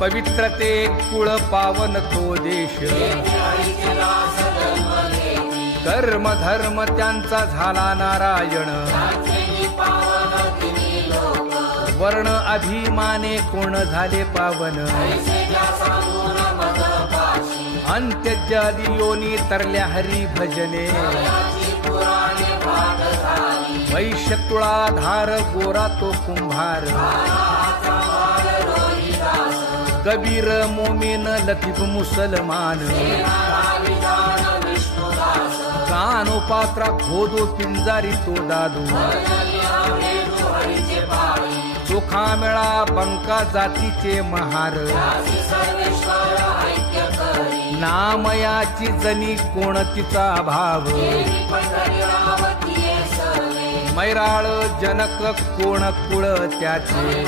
पवित्र ते कुळ पावन तो देश, कर्म धर्म त्यांचा झाला नारायण, वर्ण अभिमाने कोण झाले पावन, अंत्यजादी योनी तरल्या हरी भजने, वैश्य तुळाधार गोरा तो कुंभार, कबीर मोमीन लतीफ मुसलमान, कानोपात्रा खोदो पिंजारी तो दादू, चोखा मेळा बंका जातीचे महार, नामयाची जनी कोणतीचा भाव, मैराळ जनक कोण कुळ त्याचे,